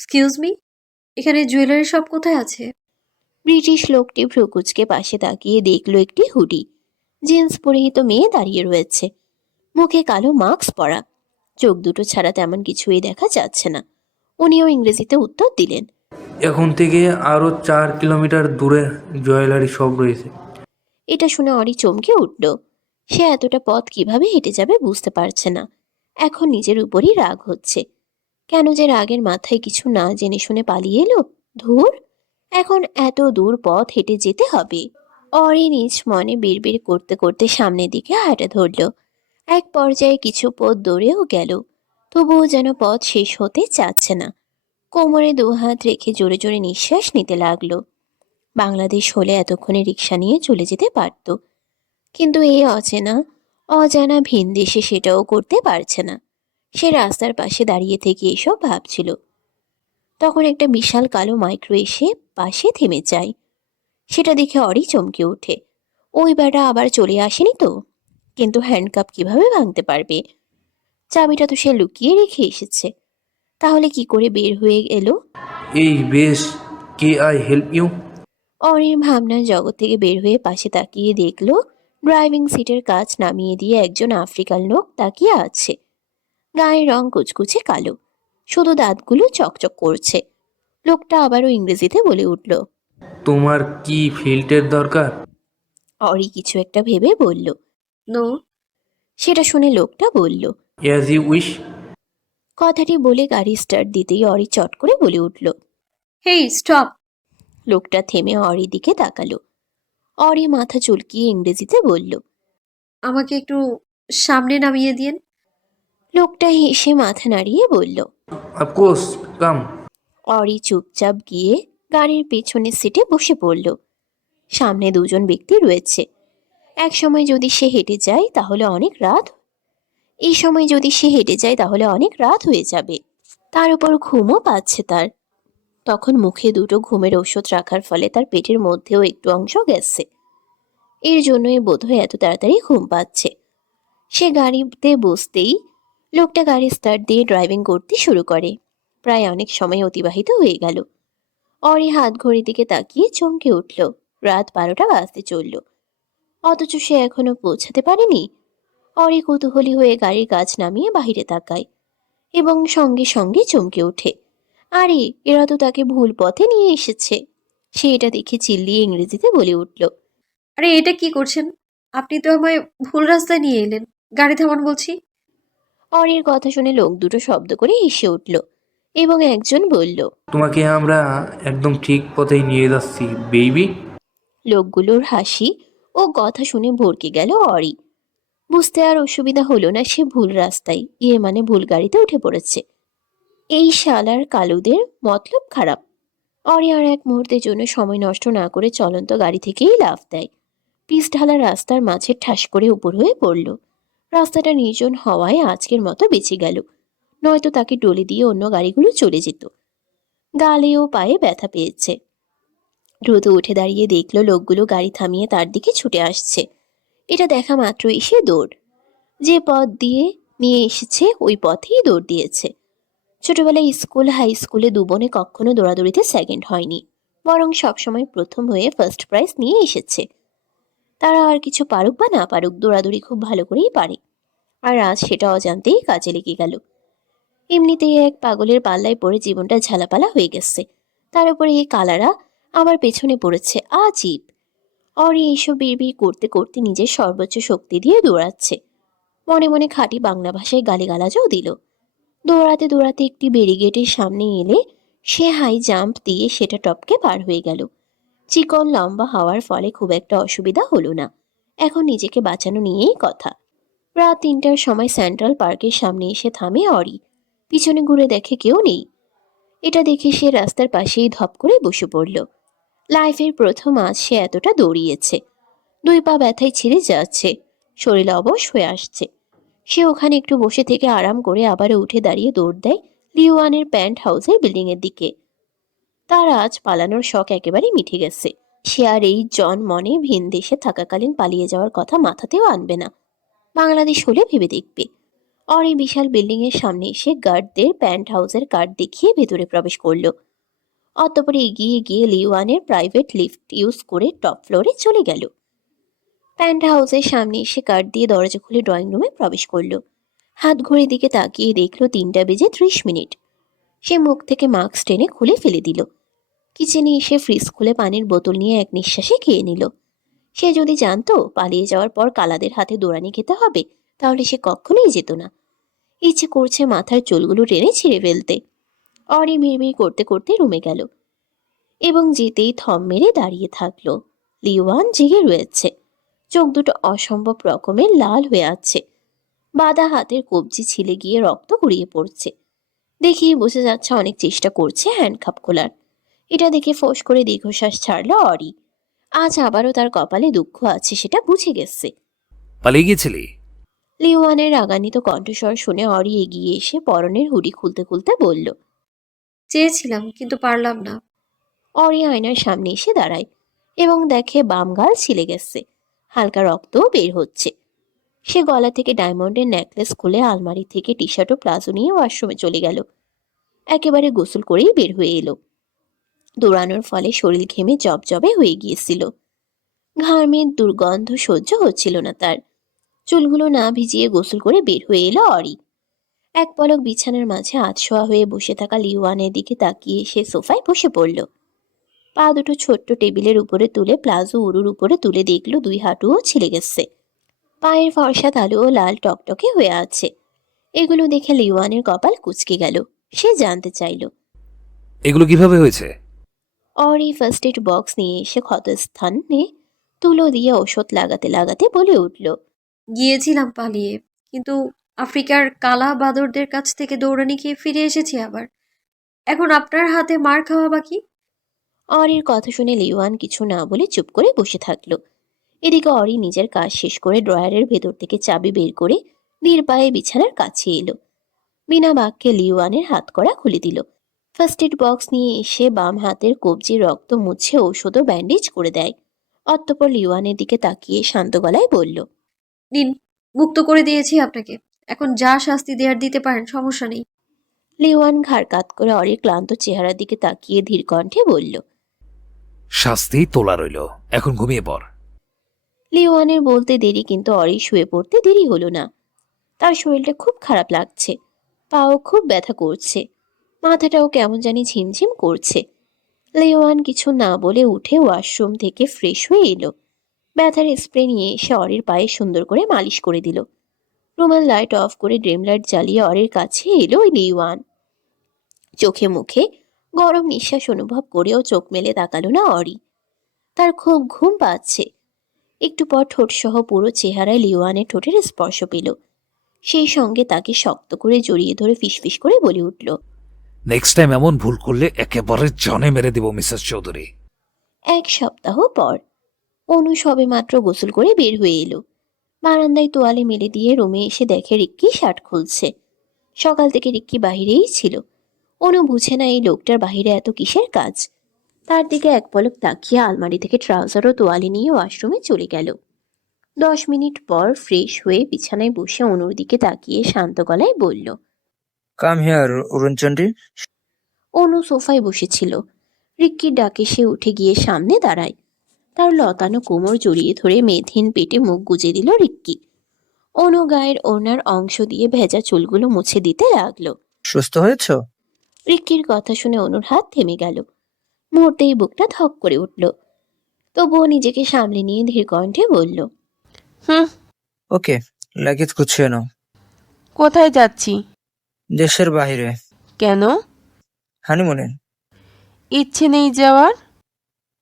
Excuse me, এখানে jewellery shop কোথায় আছে? ব্রিটিশ লোকটি ভ্রুকুচকে পাশে তাকিয়ে দেখল একটি হুডি জিন্স পরিহিত মেয়ে দাঁড়িয়ে রয়েছে, মুখে কালো মাস্ক পরা। চোখ দুটো ছাড়া তেমন কিছুই দেখা যাচ্ছে না। উনিও ইংরেজিতে উত্তর দিলেন। এখন থেকে আরও 4 কিলোমিটার দূরে জুয়েলারি শপ রয়েছে। এটা শুনে অরি চমকে উঠল। সে এতটা পথ কিভাবে হেঁটে যাবে বুঝতে পারছে না। এখন নিজের উপরই রাগ হচ্ছে। কেন যে রাগের মাথায় কিছু না জেনে শুনে পালিয়ে এলো। ধুর, এখন এত দূর পথ হেঁটে যেতে হবে। অরি নিজ মনে বিড়বিড় করতে করতে সামনের দিকে হাঁটা ধরল। এক পর্যায়ে কিছু পথ দৌড়েও গেল, তবুও যেন পথ শেষ হতে চাচ্ছে না। কোমরে দুহাত রেখে জোরে জোরে নিঃশ্বাস নিতে লাগলো। বাংলাদেশ হলে এতক্ষণে রিক্সা নিয়ে চলে যেতে পারত, কিন্তু এই অচেনা অজানা ভিন দেশে সেটাও করতে পারছে না। সে রাস্তার পাশে দাঁড়িয়ে থেকে এসব ভাবছিল। তখন একটা বিশাল কালো মাইক্রো এসে পাশে থেমে যায়। সেটা দেখে অরি চমকে ওঠে। ওই বেটা আবার চলে আসেনি তো? কিন্তু হ্যান্ডকাপ কিভাবে ভাঙতে পারবে? চাবিটা তো সে লুকিয়ে রেখে এসেছে। তাহলে কি করে বের হয়ে এলো? এই বেশ, কে আই হেল্প ইউ? অরির ভাবনার জগৎ থেকে বের হয়ে পাশে তাকিয়ে দেখলো ড্রাইভিং সিটের কাজ নামিয়ে দিয়ে একজন আফ্রিকান লোক তাকিয়ে আছে। গায়ের রং কুচকুচে কালো, শুধু দাঁতগুলো চকচক করছে। লোকটা আবারও ইংরেজিতে বলে উঠল। তোমার কি ফিল্টের দরকার? অরি কিছু একটা ভেবে বলল। নো। সেটা শুনে লোকটা বলল। As you wish. কথাটি বলে গাড়ি স্টার্ট দিতেই অরি চট করে বলে উঠল। হেই স্টপ। লোকটা থেমে অরির দিকে তাকালো। অরি মাথা চুলকিয়ে ইংরেজিতে বলল। আমাকে একটু সামনে নামিয়ে দিন। লোকটা হেসে মাথা নাড়িয়ে বলল। অফকোর্স, কাম। অরি চুপচাপ গিয়ে গাড়ির পেছনের সিটে বসে পড়ল। সামনে দুজন ব্যক্তি রয়েছে। এক সময় যদি সে হেঁটে যায় তাহলে অনেক রাত এই সময় যদি সে হেঁটে যায় তাহলে অনেক রাত হয়ে যাবে। তার উপর ঘুমও পাচ্ছে তার। তখন মুখে দুটো ঘুমের ঔষধ রাখার ফলে তার পেটের মধ্যেও একটু অংশ গেছে। এর জন্যই বোধহয় এত তাড়াতাড়ি ঘুম পাচ্ছে। সে গাড়িতে বসতেই লোকটা গাড়ি স্টার্ট দিয়ে ড্রাইভিং করতে শুরু করে। প্রায় অনেক সময় অতিবাহিত হয়ে গেল। অরি হাত ঘড়ির দিকে তাকিয়ে চমকে উঠল। রাত 12টা বাজতে চলল, অথচ সে এখনো পৌঁছাতে পারেনি। অরি কৌতূহলী হয়ে গাড়ির কাজ নামিয়ে বাহিরে তাকায় এবং সঙ্গে সঙ্গে চমকে ওঠে। আরে, এরা তো তাকে ভুল পথে নিয়ে এসেছে। সে এটা দেখে চিল্লিয়ে ইংরেজিতে বলে উঠল। আরে এটা কি করছেন? আপনি তো আমায় ভুল রাস্তায় নিয়ে এলেন। গাড়ি থামান বলছি। অরির কথা শুনে লোক দুটো শব্দ করে হেসে উঠল এবং একজন বলল। তোমাকে আমরা একদম ঠিক পথেই নিয়ে যাচ্ছি, বেবি। লোকগুলোর হাসি ও কথা শুনে ভরকে গেল অরি। বুঝতে আর অসুবিধা হলো না সে ভুল রাস্তায়, মানে ভুল গাড়িতে উঠে পড়েছে। এই শালার কালুদের মতলব খারাপ। অরি আর এক মুহূর্তের জন্য সময় নষ্ট না করে চলন্ত গাড়ি থেকেই লাফ দেয়। পিচ ঢালা রাস্তার মাঝে ঠাস করে উপর হয়ে পড়ল। রাস্তাটা নির্জন হওয়ায় আজকের মতো বেঁচে গেল, নয়তো তাকে ডলে দিয়ে অন্য গাড়িগুলো চলে যেত। গালে ও পায়ে ব্যথা পেয়েছে। দ্রুত উঠে দাঁড়িয়ে দেখলো লোকগুলো গাড়ি থামিয়ে তার দিকে ছুটে আসছে। এটা দেখা মাত্রই সে দৌড়। যে পথ দিয়ে নিয়ে এসেছে ওই পথেই দৌড় দিয়েছে। ছোটবেলায় স্কুল হাই স্কুলে দুবনে কখনো দৌড়াদৌড়িতে সেকেন্ড হয়নি, বরং সবসময় প্রথম হয়ে ফার্স্ট প্রাইজ নিয়ে এসেছে। তারা আর কিছু পারুক বা না পারুক, দৌড়াদৌড়ি খুব ভালো করেই পারে। আর আজ সেটা অজান্তেই কাজে লেগে গেল। এমনিতেই এক পাগলের পাল্লায় পড়ে জীবনটা ঝালাপালা হয়ে গেছে, তার উপরে এই কালারা আবার পেছনে পড়েছে। আজীব। অরি এইসব বিড়বিড় করতে করতে নিজের সর্বোচ্চ শক্তি দিয়ে দৌড়াচ্ছে। মনে মনে খাঁটি বাংলা ভাষায় গালিগালাজও দিল। দৌড়াতে দৌড়াতে একটি ব্যারিকেডের সামনে এলে সে হাই জাম্প দিয়ে সেটা টপকে পার হয়ে গেল। চিকন লম্বা হওয়ার ফলে খুব একটা অসুবিধা হলো না। এখন নিজেকে বাঁচানো নিয়েই কথা। রাত 3টার সময় সেন্ট্রাল পার্কের সামনে এসে থামে অরি। পিছনে ঘুরে দেখে কেউ নেই। এটা দেখে সে রাস্তার পাশেই ধপ করে বসে পড়ল। লাইফের প্রথম আজ সে এতটা দৌড়িয়েছে। 2 পা ব্যথায় ছিঁড়ে যাচ্ছে, শরীর অবশ হয়ে আসছে। সে ওখানে একটু বসে থেকে আরাম করে আবারও উঠে দাঁড়িয়ে দৌড় দেয় লিওয়ানের প্যান্ট হাউসের বিল্ডিং এর দিকে। তার আজ পালানোর শখ একেবারে মিটে গেছে। সে আর এই জন মনে ভিন দেশে থাকাকালীন পালিয়ে যাওয়ার কথা মাথাতেও আনবে না। বাংলাদেশ হলে ভেবে দেখবে। অরি বিশাল বিল্ডিং এর সামনে এসে গার্ডদের প্যান্ট হাউসের কার্ড দেখিয়ে ভেতরে প্রবেশ করলো। অতঃপর এগিয়ে গিয়ে লিওয়ানের প্রাইভেট লিফট ইউজ করে টপ ফ্লোরে চলে গেল। প্যান্ট হাউসের সামনে এসে কার্ড দিয়ে দরজা খুলে ড্রয়িং রুমে প্রবেশ করলো। হাত ঘড়ির দিকে তাকিয়ে দেখলো 3:30। সে মুখ থেকে মাস্ক টেনে খুলে ফেলে দিল। কিচেনে এসে ফ্রিজ খুলে পানির বোতল নিয়ে এক নিঃশ্বাসে খেয়ে নিল। সে যদি জানতো পালিয়ে যাওয়ার পর কালাদের হাতে দৌড়ানি খেতে হবে, তাহলে সে কখনোই যেত না। ইচ্ছে করছে মাথার চুলগুলো টেনে ছিঁড়ে ফেলতে। অরি মিড়মিড় করতে করতে রুমে গেল এবং যেতেই থম মেরে দাঁড়িয়ে থাকলো। লিওয়ান জেগে রয়েছে। চোখ দুটো অসম্ভব রকমের লাল হয়ে আছে। বাঁধা হাতের কবজি ছিলে গিয়ে রক্ত গড়িয়ে পড়ছে। দেখিয়ে বোঝা যাচ্ছে অনেক চেষ্টা করছে হ্যান্ডকাপ খোলার। এটা দেখে ফোঁস করে দীর্ঘশ্বাস ছাড়লো অরি। আজ আবারও তার কপালে দুঃখ আছে, সেটা বুঝে গেছে। পালিয়ে গিয়েছিলি? লিওয়ানের রাগান্বিত কণ্ঠস্বর শুনে অরি এগিয়ে এসে পরনের হুডি খুলতে খুলতে বলল। চেয়েছিলাম কিন্তু পারলাম না। অরি আয়নার সামনে এসে দাঁড়ায় এবং দেখে বাম গাল ছিলে গেছে, হালকা রক্তও বের হচ্ছে। সে গলা থেকে ডায়মন্ডের নেকলেস খুলে আলমারি থেকে টি শার্ট ও প্লাজো নিয়ে ওয়াশরুমে চলে গেল। একেবারে গোসল করেই বের হয়ে এলো। দৌড়ানোর ফলে শরীর ঘেমে জবজবে হয়ে গিয়েছিল। ঘামের দুর্গন্ধ সহ্য হচ্ছিল না তার। চুলগুলো না ভিজিয়ে গোসল করে বের হয়ে এলো অরি। এক পলক বিছানার মাঝে আধশোয়া হয়ে বসে থাকা লিওয়ানের দিকে তাকিয়ে সে সোফায় বসে পড়ল। পা দুটো ছোট্ট টেবিলের উপরে তুলে প্লাজো উড়ুর উপরে তুলে দেখলো 2 হাঁটুও ছিলে গেছে। পায়ের ফর্সা তালুও লাল টকটকে হয়ে আছে। এগুলো দেখে লিওয়ানের কপাল কুঁচকে গেল। সে জানতে চাইল। এগুলো কিভাবে হয়েছে? অরি ফার্স্ট এড বক্স নিয়ে এসে ক্ষতস্থানে তুলো দিয়ে ওষুধ লাগাতে লাগাতে বলে উঠল। গিয়েছিলাম পালিয়ে, কিন্তু আফ্রিকার কালা বাঁদরদের কাছ থেকে দৌড়ানি খেয়ে ফিরে এসেছি আবার। এখন আপনার হাতে মার খাওয়া বাকি। অরির কথা শুনে লিওয়ান কিছু না বলে চুপ করে বসে থাকলো। এদিকে অরি নিজের কাজ শেষ করে ড্রয়ারের ভেতর থেকে চাবি বের করে ধীর পায়ে বিছানার কাছে এলো। বিনা বাক্যে লিওয়ানের হাত করা খুলে দিল। ফার্স্ট এড বক্স নিয়ে এসে বাম হাতের কবজির রক্ত মুছে ঔষধ ও ব্যান্ডেজ করে দেয়। অতঃপর লিওয়ানের দিকে তাকিয়ে শান্ত গলায় বলল। নিন, মুক্ত করে দিয়েছি আপনাকে। এখন যা শাস্তি দেওয়ার দিতে পারেন, সমস্যা নেই। লিওয়ান ঘাড় কাত করে অরির ক্লান্ত চেহারার দিকে তাকিয়ে ধীর কণ্ঠে বলল। শাস্তি তোলা রইল, এখন ঘুমিয়ে পড়। লিওয়ানের বলতে দেরি, কিন্তু অরি শুয়ে পড়তে দেরি হলো না। তার শরীরটা খুব খারাপ লাগছে, পাও খুব ব্যথা করছে, মাথাটাও কেমন জানি ঝিমঝিম করছে। লিওয়ান কিছু না বলে উঠে ওয়াশরুম থেকে ফ্রেশ হয়ে এলো। ব্যথার স্প্রে নিয়ে এসে অরির পায়ে সুন্দর করে মালিশ করে দিল। রুমের লাইট অফ করে ড্রিম লাইট জ্বালিয়ে অরির কাছে এলো লিওয়ান। চোখে মুখে গরম নিঃশ্বাস অনুভব করেও চোখ মেলে তাকালো না অরি। তার খুব ঘুম পাচ্ছে। একটু পর ঠোঁটসহ পুরো চেহারায় লিওয়ানের ঠোঁটের স্পর্শ পেল। সেই সঙ্গে তাকে শক্ত করে জড়িয়ে ধরে ফিসফিস করে বলে উঠল। নেক্সট টাইম এমন ভুল করলে একেবারে জানে মেরে দেব মিসেস চৌধুরী। 1 সপ্তাহ পর অনু সবে মাত্র গোসল করে বের হয়ে এলো। বারান্দায় তোয়ালে মেলে দিয়ে রুমে এসে দেখে রিক্কি শার্ট খুলছে। সকাল থেকে রিক্কি বাহিরেই ছিল। অনু বুঝে না এই লোকটার বাহিরে এত কিসের কাজ। তার দিকে এক পলক তাকিয়ে আলমারি থেকে ট্রাউজার ও তোয়ালে নিয়ে ওয়াশরুমে চলে গেল। 10 মিনিট পর ফ্রেশ হয়ে বিছানায় বসে অনুর দিকে তাকিয়ে শান্ত গলায় বলল। Come here অরুণচন্ডী। অনু সোফায় বসেছিল। রিক্কির ডাকে সে উঠে গিয়ে সামনে দাঁড়ায়। তার লতানো কোমর জড়িয়ে ধরে মেধহীন পেটে মুখ গুজে দিল রিক্কি। অনু গায়ের ওড়নার অংশ দিয়ে ভেজা চুলগুলো মুছে দিতে লাগলো। সুস্থ হয়েছ? রিক্কির কথা শুনে অনুর হাত থেমে গেল। মুহূর্তেই বুকটা ধক করে উঠল। তবুও নিজেকে সামলে নিয়ে ধীর কণ্ঠে বলল। ওকে, লাগেজ গুছিয়ে নাও। কোথায় যাচ্ছি? দেশের বাইরে। কেন? হানিমুনে। ইচ্ছে নেই যাওয়ার?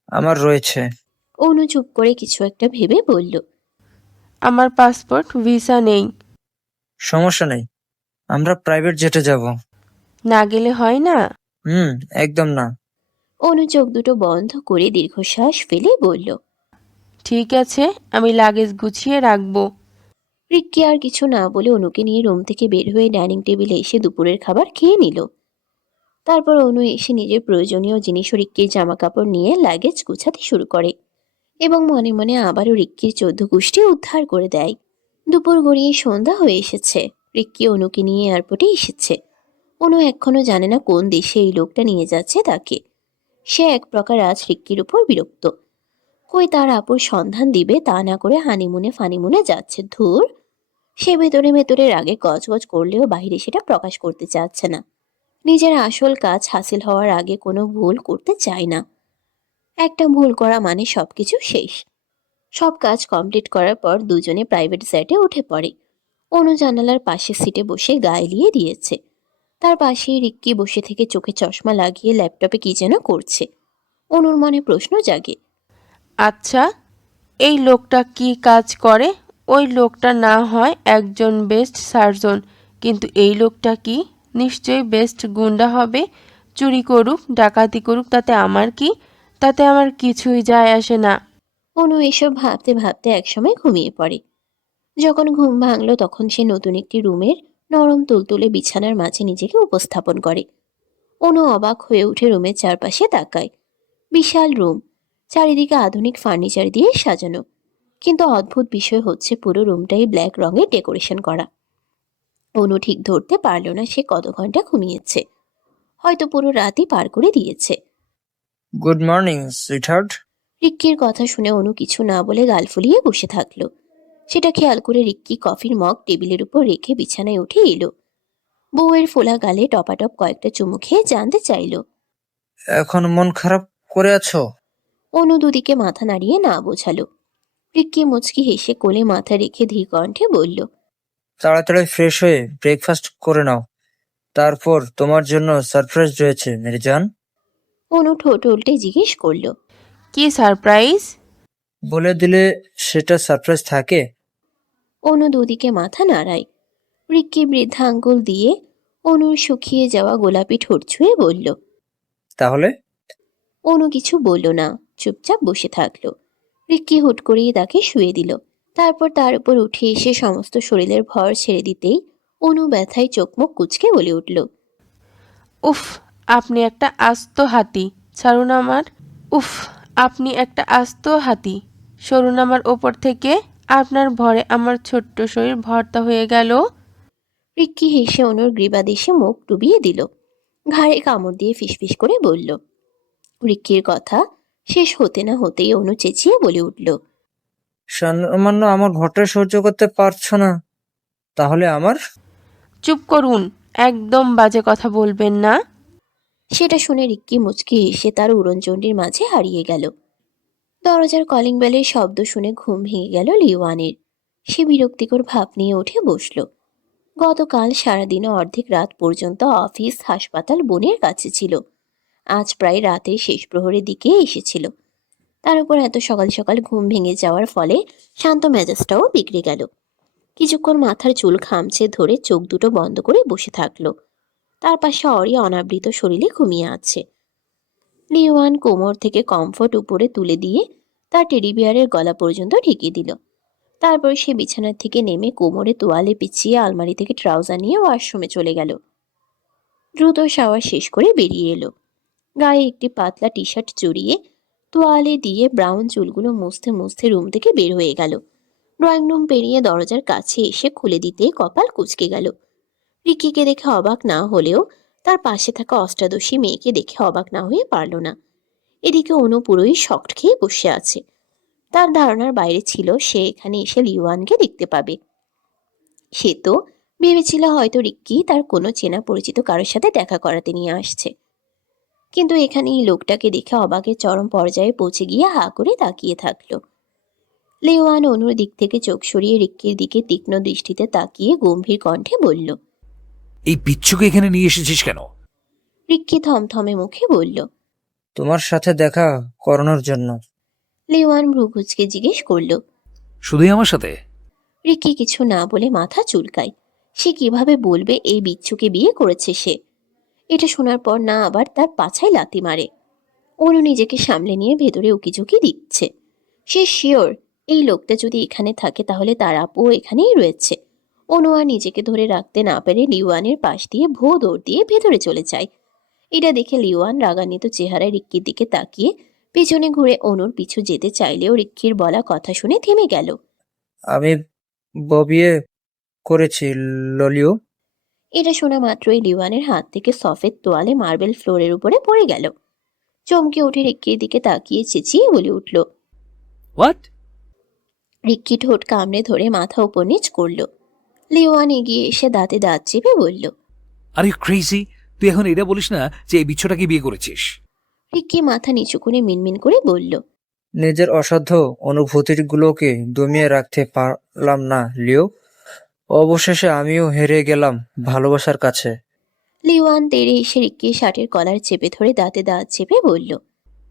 আমার রয়েছে। অনু চুপ করে কিছু একটা ভেবে বলল। আমার পাসপোর্ট ভিসা নেই। সমস্যা নেই, আমরা প্রাইভেট জেটে যাব। না গেলে হয় না? একদম না। অনু চোখ দুটো বন্ধ করে দীর্ঘশ্বাস ফেলে বলল। ঠিক আছে, আমি লাগেজ গুছিয়ে রাখবো। রিক্কি আর কিছু না বলে অনুকে নিয়ে রুম থেকে বের হয়ে ডাইনিং টেবিলে এসে দুপুরের খাবার খেয়ে নিল। তারপর অনু এসে নিজের প্রয়োজনীয় জিনিস ও রিক্কির জামা কাপড় নিয়ে লাগেজ গুছাতে শুরু করে এবং মনে মনে আবারও রিক্কির 14 গোষ্ঠী উদ্ধার করে দেয়। দুপুর গড়িয়ে সন্ধ্যা হয়ে এসেছে। রিক্কি অনুকে নিয়ে এয়ারপোর্টে এসেছে। অনু এখনো জানে না কোন দেশে এই লোকটা নিয়ে যাচ্ছে তাকে। সে এক প্রকার আজ রিক্কির উপর বিরক্ত। কই তার আপুর সন্ধান দিবে তা না করে হানিমুনে ফানিমুনে যাচ্ছে। ধুর, সে ভেতরে ভেতরে রাগে গজগজ করলেও বাইরে সেটা প্রকাশ করতে চাচ্ছে না। নিজের আসল কাজ হাসিল হওয়ার আগে কোনো ভুল করতে চায় না। একটা ভুল করা মানে সবকিছু শেষ। সব কাজ কমপ্লিট করার পর দুজনে প্রাইভেট জেটে উঠে পড়ে। অনু জানালার পাশের সিটে বসে গা এলিয়ে দিয়েছে। তার পাশেই রিক্কি বসে থেকে চোখে চশমা লাগিয়ে ল্যাপটপে কি যেন করছে। অনুর মনে প্রশ্ন জাগে। আচ্ছা, এই লোকটা কি কাজ করে? ওই লোকটা না হয় একজন বেস্ট সার্জন, কিন্তু এই লোকটা কি? নিশ্চয়ই বেস্ট গুন্ডা হবে। চুরি করুক, ডাকাতি করুক, তাতে আমার কি? তাতে আমার কিছুই যায় আসে না। অনু এসব ভাবতে ভাবতে একসময় ঘুমিয়ে পড়ে। যখন ঘুম ভাঙল তখন সে নতুন একটি রুমের নরম তুলতুলে বিছানার মাঝে নিজেকে উপস্থাপন করে। অনু অবাক হয়ে উঠে রুমের চারপাশে তাকায়। বিশাল রুম, চারিদিকে আধুনিক ফার্নিচার দিয়ে সাজানো। কিন্তু অদ্ভুত বিষয় হচ্ছে পুরো রুমটাই ব্ল্যাক রঙের ডেকোরেশন করা। অনু ঠিক ধরতে পারল না সে কত ঘন্টা ঘুমিয়েছে। হয়তো পুরো রাতই পার করে দিয়েছে। Good morning sweetheart. রিক্কির কথা শুনে অনু কিছু না বলে গাল ফুলিয়ে বসে থাকলো। সেটা খেয়াল করে রিক্কি কফির মগ টেবিলের উপর রেখে বিছানায় উঠে এলো। বউয়ের ফোলা গালে টপাটপ কয়েকটা চুমু খেয়ে জানতে চাইল। এখন মন খারাপ করে আছো? অনু দুদিকে মাথা নাড়িয়ে না বোঝালো। রিক্কি মুচকি হেসে কোলে মাথা রেখে ধীর কণ্ঠে বলল, তাড়াতাড়ি ফ্রেশ হয়ে ব্রেকফাস্ট করে নাও, তারপর তোমার জন্য সারপ্রাইজ রয়েছে মেরি জান। অনু ঠোঁট উল্টে জিজ্ঞেস করলো, কি সারপ্রাইজ? বলে দিলে সেটা সারপ্রাইজ থাকে। অনু দুদিকে মাথা নাড়ায়। রিক্কি বৃদ্ধা আঙ্গুল দিয়ে অনুর শুকিয়ে যাওয়া গোলাপি ঠোঁট ছুঁয়ে বলল। তাহলে? অনু কিছু বলল না, চুপচাপ বসে থাকলো। রিক্কি হুট করেই তাকে শুয়ে দিল। তারপর তার উপর উঠে এসে সমস্ত শরীরের ভর ছেড়ে দিতেই অনু ব্যথায় চোখ মুখ কুঁচকে বলে উঠল, উফ, আপনি একটা আস্ত হাতি। ছাড়ুন আমার। উফ, আপনি একটা আস্ত হাতি। সরুন আমার ওপর থেকে। আপনার ভরে আমার ছোট্ট শরীর ভর্তা হয়ে গেল। রিক্কি হেসে অনুর গ্রীবাদেশে মুখ ডুবিয়ে দিল। ঘাড়ে কামড় দিয়ে ফিসফিস করে বলল। রিক্কির কথা শেষ হতে না হতেই অনু চেঁচিয়ে বলে উঠল, সামান্য আমার ভরটা সহ্য করতে পারছো না, তাহলে আমার? চুপ করুন, একদম বাজে কথা বলবেন না। সেটা শুনে রিক্কি মুচকি হেসে তার উড়নচণ্ডীর মাঝে হারিয়ে গেল। দরজার কলিং বেলের শব্দ শুনে ঘুম ভেঙে গেল লিওয়ানের। সে বিরক্তিকর ভাব নিয়ে উঠে বসল। গতকাল সারাদিনও অর্ধেক রাত পর্যন্ত অফিস হাসপাতাল বোনের কাছে ছিল। আজ প্রায় রাতের শেষ প্রহরের দিকে এসেছিল। তার উপর এত সকাল সকাল ঘুম ভেঙে যাওয়ার ফলে শান্ত মেজাজটাও বিগড়ে গেল। কিছুক্ষণ মাথার চুল খামচে ধরে চোখ দুটো বন্ধ করে বসে থাকলো। তার পাশে অরি অনাবৃত শরীরে ঘুমিয়ে আছে। লিওয়ান কোমর থেকে কমফোর্ট উপরে তুলে দিয়ে তার টেডি বিয়ারের গলা পর্যন্ত ঢেকে দিল। তারপর সে বিছানার থেকে নেমে কোমরে তোয়ালে পিছিয়ে আলমারি থেকে ট্রাউজার নিয়ে ওয়াশরুমে চলে গেল। দ্রুত শাওয়ার শেষ করে বেরিয়ে এলো। গায়ে একটি পাতলা টি শার্ট জড়িয়ে তোয়ালে দিয়ে ব্রাউন চুলগুলো মুছতে মুছতে রুম থেকে বের হয়ে গেল। ড্রয়িং রুম পেরিয়ে দরজার কাছে এসে খুলে দিতে কপাল কুঁচকে গেল। রিক্কিকে দেখে অবাক না হলেও তার পাশে থাকা অষ্টাদশী মেয়েকে দেখে অবাক না হয়ে পারল না। এদিকে অনু পুরোই শকড খেয়ে বসে আছে। তার ধারণার বাইরে ছিল সে এখানে এসে লিওয়ানকে দেখতে পাবে। সে তো ভেবেছিল হয়তো রিক্কি তার কোনো চেনা পরিচিত কারোর সাথে দেখা করাতে নিয়ে আসছে। কিন্তু এখানে এই লোকটাকে দেখে অবাকের চরম পর্যায়ে পৌঁছে গিয়ে হা করে তাকিয়ে থাকলো। লিওয়ান অনুর দিক থেকে চোখ সরিয়ে রিক্কির দিকে তীক্ষ্ণ দৃষ্টিতে তাকিয়ে গম্ভীর কণ্ঠে বলল। এই পিচ্ছুকে এখানে নিয়ে এসেছিস কেন? রিক্কি থমথমে মুখে বলল। তোমার সাথে দেখা করানোর জন্য। লিওয়ান ভ্রু কুঁচকে জিজ্ঞেস করল। শুধুই আমার সাথে? রিক্কি কিছু না বলে মাথা চুলকায়। সে কিভাবে বলবে এই বিচ্ছুকে বিয়ে করেছে সে? এটা শোনার পর না আবার তার পাছায় লাথি মারে। অনু নিজেকে সামলে নিয়ে ভেতরে উকিঝুঁকি দিচ্ছে। সে শিওর এই লোকটা যদি এখানে থাকে তাহলে তার আপুও এখানেই রয়েছে। অনু আর নিজেকে ধরে রাখতে না পেরে লিওয়ানের পাশ দিয়ে ভো দৌড় দিয়ে ভেতরে চলে যায়। এটা দেখে লিওয়ান রাগান্বিত চেহারায় রিক্কির দিকে তাকিয়ে পেছনে ঘুরে অনুর পিছু যেতে চাইলেও রিক্কির বলা কথা শুনে থেমে গেল। আমি বিয়ে করেছি ললিও। এটা শোনা মাত্রই লিওয়ানের হাত থেকে সফেদ তোয়ালে মার্বেল ফ্লোরের উপরে পড়ে গেল। চমকে উঠে রিক্কির দিকে তাকিয়ে চেঁচিয়ে বলে উঠল। হোয়াট? রিক্কি ঠোঁট কামড়ে ধরে মাথা উপর নিচ করল। লিওয়ান এগিয়ে এসে দাঁতে দাঁত চেপে বলল। Are you crazy? তুই এখন এটা বলিস না যে এই বিচ্ছটাকে বিয়ে করেছিস? রিক্কি মাথা নিচু করে মিনমিন করে বলল। নিজের অসাধ্য অনুভূতিগুলোকে দমিয়ে রাখতে পারলাম না লিও। অবশেষে আমিও হেরে গেলাম ভালোবাসার কাছে। লিওয়ান তেড়ে এসে রিক্কির শার্টের কলার চেপে ধরে দাঁতে দাঁত চেপে বলল।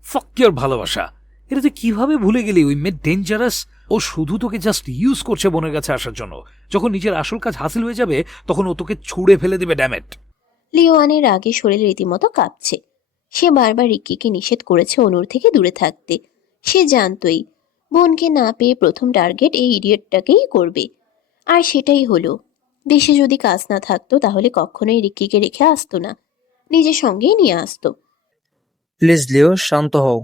ফাক ইওর ভালোবাসা! এটা তুই কিভাবে ভুলে গেলি? We made dangerous. ও শুধু তোকে জাস্ট ইউজ করছে বোনের কাছে আসার জন্য। যখন নিজের আসল কাজ হাসিল হয়ে যাবে তখন ও তোকে ছুঁড়ে ফেলে দেবে, ড্যামেট। লিওয়ানের রাগে শরীর রীতিমতো কাঁপছে। সে বারবার রিক্কিকে নিষেধ করেছে অনুর থেকে দূরে থাকতে। সে জানতই বোনকে না পেয়ে প্রথম টার্গেট এই ইডিয়েটটাকেই করবে। আর সেটাই হলো। দেশে যদি কাজ না থাকতো তাহলে কখনোই রিক্কিকে রেখে আসতো না, নিজের সঙ্গেই নিয়ে আসতো। প্লিজ লিও, শান্ত হও।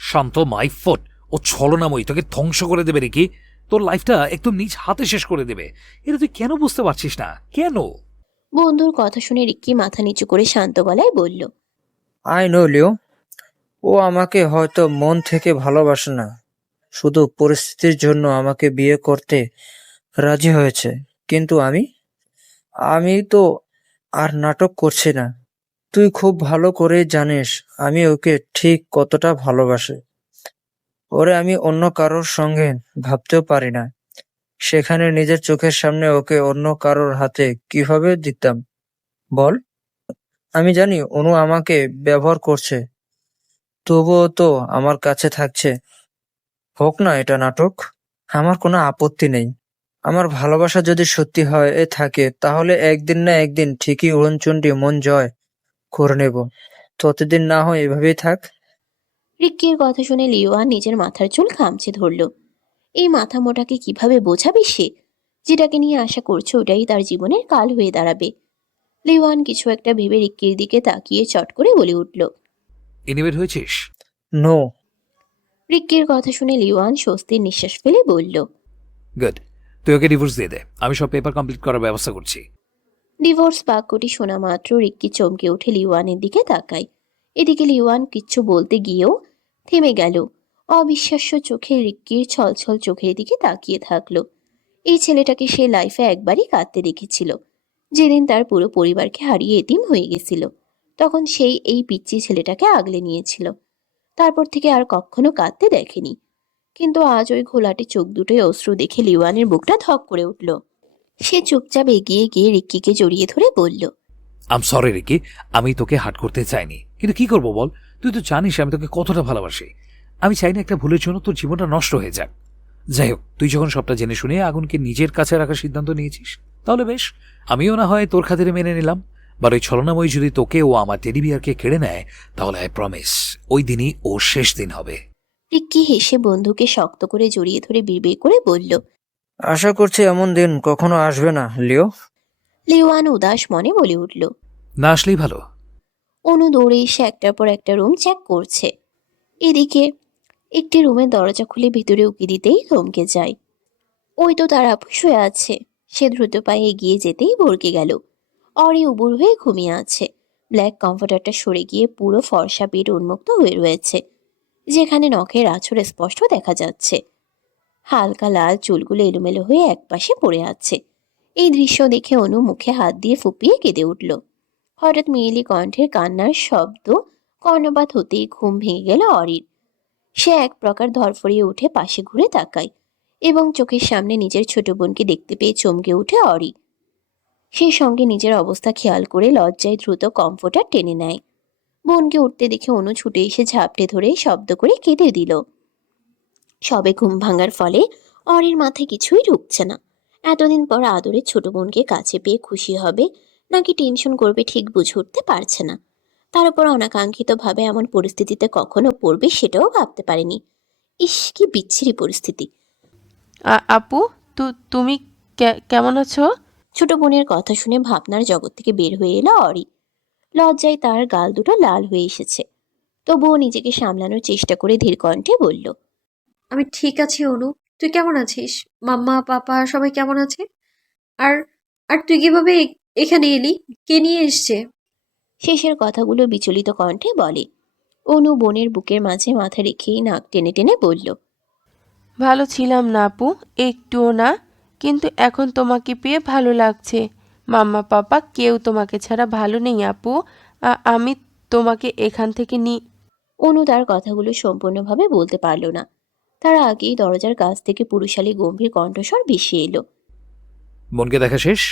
শান্ত মাই ফুট! ও ছলনাময়ী, তোকে ধ্বংস করে দেবে রিকি। তোর লাইফটা একদম নিজ হাতে শেষ করে দেবে। এটা তুই কেন বুঝতে পারছিস না? কেন? বন্ধুর কথা শুনে রিক্কি মাথা নিচু করে শান্ত গলায় বলল। আই নো লিও, ও আমাকে হয়তো মন থেকে ভালোবাসে না, শুধু পরিস্থিতির জন্য আমাকে বিয়ে করতে রাজি হয়েছে। কিন্তু আমি তো আর নাটক করছি না। তুই খুব ভালো করে জানিস আমি ওকে ঠিক কতটা ভালোবাসি। ওরে আমি অন্য কারোর সঙ্গে ভাবতেও পারি না। সেখানে নিজের চোখের সামনে ওকে অন্য কারোর হাতে কিভাবে দিতাম বল? আমি জানি অনু আমাকে ব্যবহার করছে, তবুও তো আমার কাছে থাকছে। হোক না এটা নাটক, আমার কোনো আপত্তি নেই। আমার ভালোবাসা যদি সত্যি হয় থাকে তাহলে একদিন না একদিন ঠিকই উড়নচণ্ডী মন জয় করে নেব। ততদিন না হয় এভাবেই থাক। রিক্কির কথা শুনে লিওয়ান নিজের মাথার চুল খামচে ধরল। এই মাথা মোটাকে কিভাবে বোঝাবে সে? যেটাকে নিয়ে আশা করছে ওটাই তার জীবনের কাল হয়ে দাঁড়াবে। লিওয়ান কিছু একটা ভেবে রিক্কির দিকে তাকিয়ে চট করে বলে উঠল। ইনিবেট হয়েছিস? নো। রিক্কির কথা শুনে লিওয়ান স্বস্তির নিঃশ্বাস ফেলে বলল। গুড। তুই ওকে ডিভোর্স দিয়ে দে, আমি সব পেপার কমপ্লিট করার ব্যবস্থা করছি। ডিভোর্স বাক্যটি শোনা মাত্র রিক্কি চমকে উঠে লিওয়ানের দিকে তাকায়। এদিকে লিওয়ান কিচ্ছু বলতে গিয়েও থেমে গেল। অবিশ্বাস্য চোখে রিক্কির ছলছল চোখের দিকে তাকিয়ে থাকলো। এই ছেলেটাকে সে লাইফে একবারই কাঁদতে দেখেছিল, যেদিন তার পুরো পরিবারকে হারিয়ে এতিম হয়ে গেছিল। তখন সেই এই পিচ্চি ছেলেটাকে আগলে নিয়েছিল। তারপর থেকে আর কখনো কাঁদতে দেখেনি। কিন্তু আজ ওই ঘোলাটে চোখ দুটোয় অশ্রু দেখে লিওয়ানের বুকটা ধক করে উঠল। সে চুপচাপ এগিয়ে গিয়ে রিক্কিকে জড়িয়ে ধরে বলল। আম সরি রিকি, আমি তোকে হার্ট করতে চাইনি, কিন্তু কি করবো বল? তুই তো জানিস আমি তোকে কতটা ভালোবাসি। আমি চাই না একটা ভুলের জন্য তোর জীবনটা নষ্ট হয়ে যাক। যাই হোক, তুই যখন সবটা জেনে শুনে আগুনকে নিজের কাছে রাখার সিদ্ধান্ত নিয়েছিস, তাহলে বেশ, আমিও না হয় তোর খাতিরে মেনে নিলাম। বা ওই ছলনাময়ী যদি তোকে ও আমার টেডি বিয়ারকে কেড়ে নেয়, তাহলে আই প্রমিস ওই দিনই ওর শেষ দিন হবে। রিক্কি হেসে বন্ধুকে শক্ত করে জড়িয়ে ধরে বিড়বিড় করে বলল। আশা করছি এমন দিন কখনো আসবে না লিও। লিওয়ান উদাস মনে বলে উঠল। না আসলেই ভালো। অনু দৌড়ে এসে একটার পর একটা রুম চেক করছে। এদিকে একটি রুমের দরজা খুলে ভিতরে উকি দিতেই থমকে যায়। ওই তো তার আপু শুয়ে আছে। সে দ্রুত পায়ে এগিয়ে যেতেই ভড়কে গেল। অরি উবুর হয়ে ঘুমিয়ে আছে। ব্ল্যাক কমফোর্টারটা সরে গিয়ে পুরো ফর্সা পেট উন্মুক্ত হয়ে রয়েছে, যেখানে নখের আঁচড় স্পষ্ট দেখা যাচ্ছে। হালকা লাল চুলগুলো এলোমেলো হয়ে একপাশে পড়ে আছে। এই দৃশ্য দেখে অনু মুখে হাত দিয়ে ফুপিয়ে কেঁদে উঠল। হঠাৎ মেয়েলি কণ্ঠের কান্নার শব্দ কর্ণপাত হতেই ঘুম ভেঙে গেল অরির। সে এক প্রকার ধরফরিয়ে উঠে পাশে ঘুরে তাকায় এবং চোখের সামনে নিজের ছোট বোনকে দেখতে পেয়ে চমকে উঠে অরি। সেই সঙ্গে নিজের অবস্থা খেয়াল করে লজ্জায় দ্রুত কমফোর্টার টেনে নেয়। বোনকে উঠতে দেখে অনু ছুটে এসে ঝাপটে ধরে শব্দ করে কেঁদে দিল। সবে ঘুম ভাঙার ফলে অরির মাথায় কিছুই ঢুকছে না। এতদিন পর আদরের ছোট বোনকে কাছে পেয়ে খুশি হবে নাকি টেনশন করবে ঠিক বুঝে উঠতে পারছে না। তার উপর অনাকাঙ্ক্ষিতভাবে এমন পরিস্থিতিতে কখনো পড়বে সেটাও ভাবতে পারেনি। ইস, কি বিচ্ছিরি পরিস্থিতি। আপু, তুমি কেমন আছো? ছোট বোনের কথা শুনে ভাবনার জগৎ থেকে বের হয়ে এলো অরি। লজ্জায় তার গাল দুটো লাল হয়ে এসেছে। তবুও নিজেকে সামলানোর চেষ্টা করে ধীর কণ্ঠে বলল। আমি ঠিক আছি অনু, তুই কেমন আছিস? মাম্মা পাপা সবাই কেমন আছে? আর আর তুই কিভাবে এখানে এলি? কে নিয়ে এসছে? শেষের কথাগুলো বিচলিত কণ্ঠে বলে। অনু বোনের বুকের মাঝে মাথা রেখেই নাক টেনে টেনে বলল, ভালো ছিলাম না আপু, একটুও না, কিন্তু এখন তোমাকে পেয়ে ভালো লাগছে। মাম্মা পাপা কেউ তোমাকে ছাড়া ভালো নেই আপু। আমি তোমাকে এখান থেকে অনু তার কথাগুলো সম্পূর্ণভাবে বলতে পারল না। তার আগেই দরজার কাছ থেকে পুরুষালী গম্ভীর কণ্ঠস্বর ভেসে এলো। বোনকে দেখা শেষ?